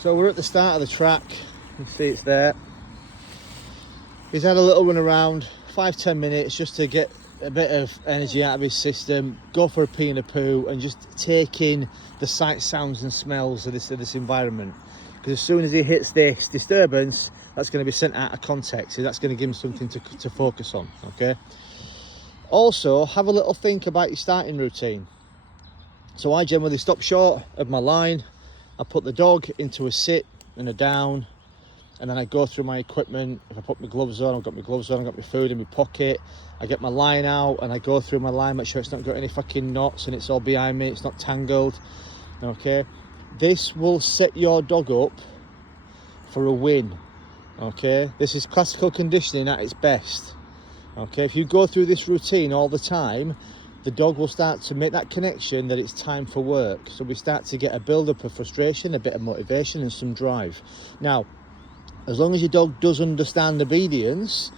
So we're at the start of the track. You can see it's there. He's had a little run around, 5-10 minutes, just to get a bit of energy out of his system, go for a pee and a poo, and just take in the sights, sounds and smells of this environment. Because as soon as he hits this disturbance, that's going to be sent out of context, so that's going to give him something to focus on, okay? Also, have a little think about your starting routine. So I generally stop short of my line, I put the dog into a sit and a down, and then I go through my equipment. If I put my gloves on, I've got my gloves on, I've got my food in my pocket. I get my line out and I go through my line, make sure it's not got any fucking knots and it's all behind me, it's not tangled, okay? This will set your dog up for a win, okay? This is classical conditioning at its best, okay? If you go through this routine all the time, the dog will start to make that connection that it's time for work. So we start to get a build-up of frustration, a bit of motivation and some drive. Now, as long as your dog does understand obedience,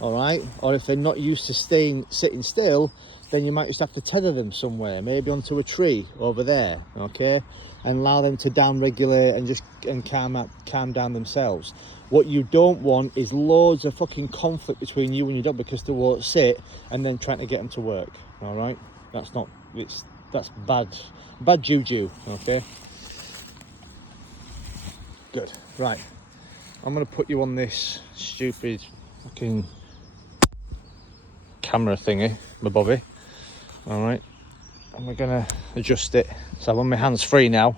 all right, or if they're not used to sitting still, then you might just have to tether them somewhere, maybe onto a tree over there, okay, and allow them to down-regulate and calm down themselves. What you don't want is loads of fucking conflict between you and your dog because they won't sit, and then trying to get them to work. All right, that's bad juju, okay? Good. Right, I'm gonna put you on this stupid fucking camera thingy, my bobby. All right, and we're gonna adjust it so I'm on my hands free now.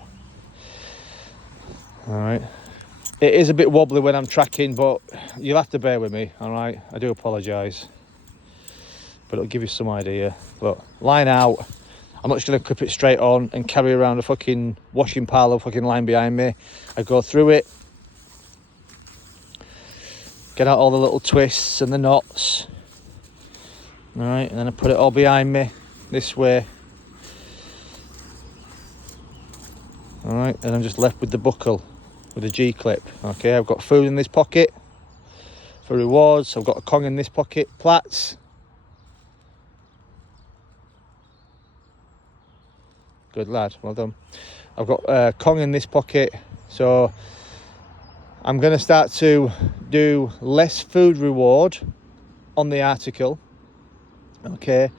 All right, it is a bit wobbly when I'm tracking, but you'll have to bear with me. All right, I do apologize, but it'll give you some idea. Look, line out. I'm not just going to clip it straight on and carry around a fucking washing pile of fucking line behind me. I go through it, get out all the little twists and the knots. All right, and then I put it all behind me this way. All right, and I'm just left with the buckle, with the G-clip. Okay, I've got food in this pocket for rewards. I've got a Kong in this pocket, plats. Good lad, well done. I've got Kong in this pocket, so I'm going to start to do less food reward on the article, okay,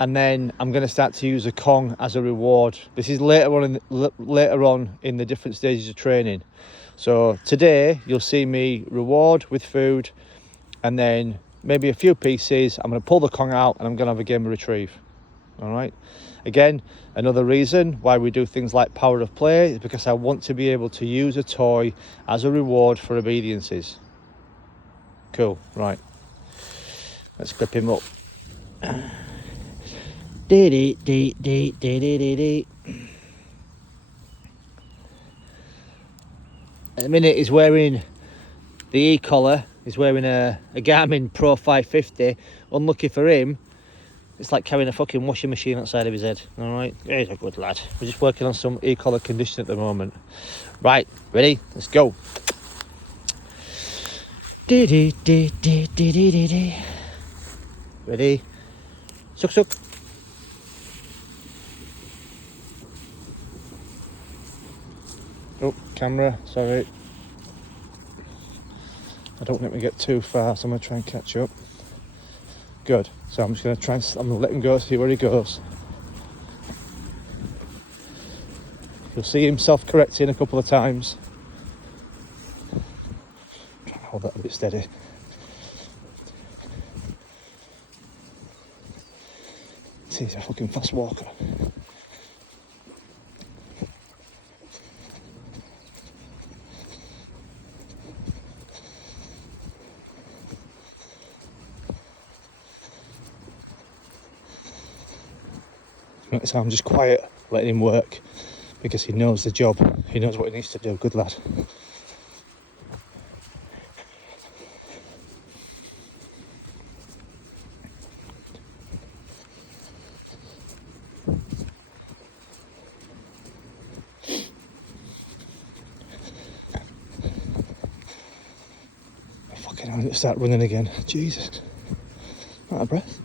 and then I'm going to start to use a Kong as a reward. This is later on in the different stages of training. So today you'll see me reward with food, and then maybe a few pieces. I'm going to pull the Kong out and I'm going to have a game of retrieve. All right. Again, another reason why we do things like power of play is because I want to be able to use a toy as a reward for obediences. Cool, right. Let's clip him up. At the minute he's wearing the e-collar, he's wearing a Garmin Pro 550. Unlucky for him, it's like carrying a fucking washing machine outside of his head. All right, he's a good lad. We're just working on some e-collar condition at the moment. Right, ready? Let's go. Ready? Suck, suck. Oh, camera, sorry. I don't let me get too far, so I'm going to try and catch up. Good. So I'm just going to try and I'm going to let him go, see where he goes. You'll see him self-correcting a couple of times. Try and hold that a bit steady. See, he's a fucking fast walker. So I'm just quiet, letting him work, because he knows the job. He knows what he needs to do. Good lad. Fucking hell, I need to start running again. Jesus. Out of breath.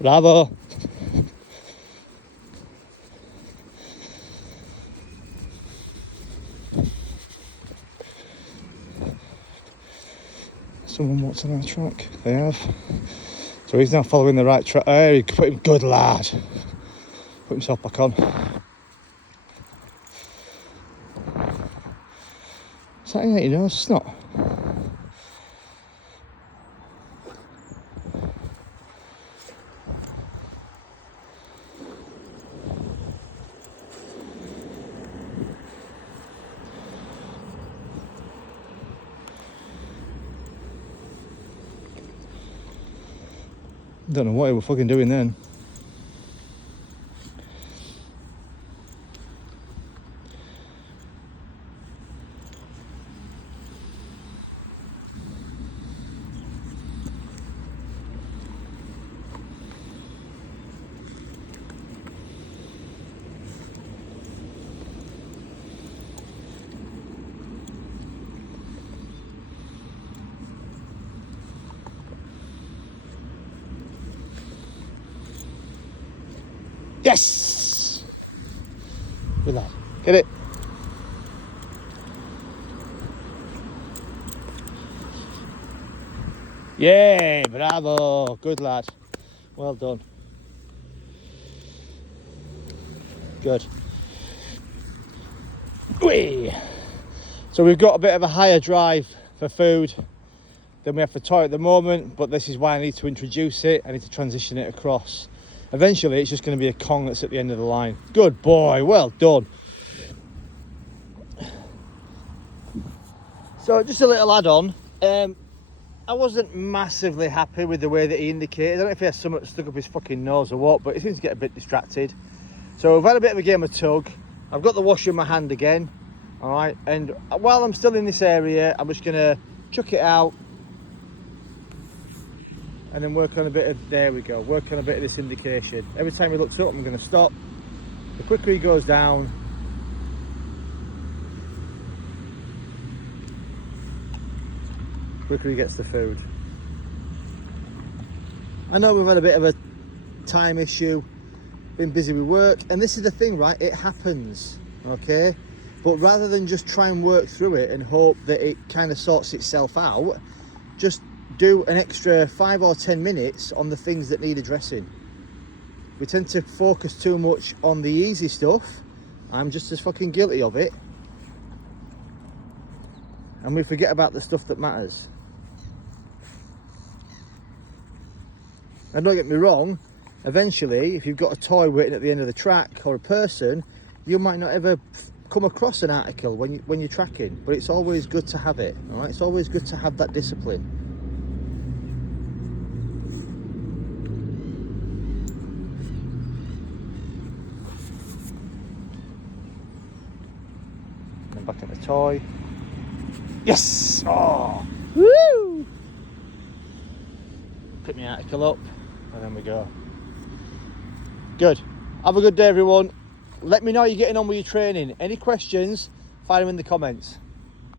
Bravo. Someone walked on our track. They have. So he's now following the right track. Hey, good lad. Put himself back on. Is that in your nose? It's not. Don't know what he was fucking doing then. Yes! Good lad. Get it. Yay, bravo. Good lad. Well done. Good. Whee! So we've got a bit of a higher drive for food than we have for toy at the moment, but this is why I need to introduce it. I need to transition it across. Eventually it's just going to be a Kong that's at the end of the line. Good boy, well done. So just a little add-on. I wasn't massively happy with the way that he indicated. I don't know if he has something stuck up his fucking nose or what, but he seems to get a bit distracted. So we've had a bit of a game of tug. I've got the washer in my hand again. All right, and while I'm still in this area, I'm just gonna chuck it out and then work on a bit of, there we go, work on a bit of this indication. Every time he looks up, I'm gonna stop. The quicker he goes down, the quicker he gets the food. I know we've had a bit of a time issue, been busy with work, and this is the thing, right? It happens, okay? But rather than just try and work through it and hope that it kind of sorts itself out, just do an extra 5 or 10 minutes on the things that need addressing. We tend to focus too much on the easy stuff. I'm just as fucking guilty of it. And we forget about the stuff that matters. And don't get me wrong, eventually, if you've got a toy waiting at the end of the track or a person, you might not ever come across an article when you're tracking, but it's always good to have it. All right, it's always good to have that discipline. And back at the toy. Yes! Oh! Woo! Pick my article up, and then we go. Good. Have a good day, everyone. Let me know how you're getting on with your training. Any questions, fire them in the comments.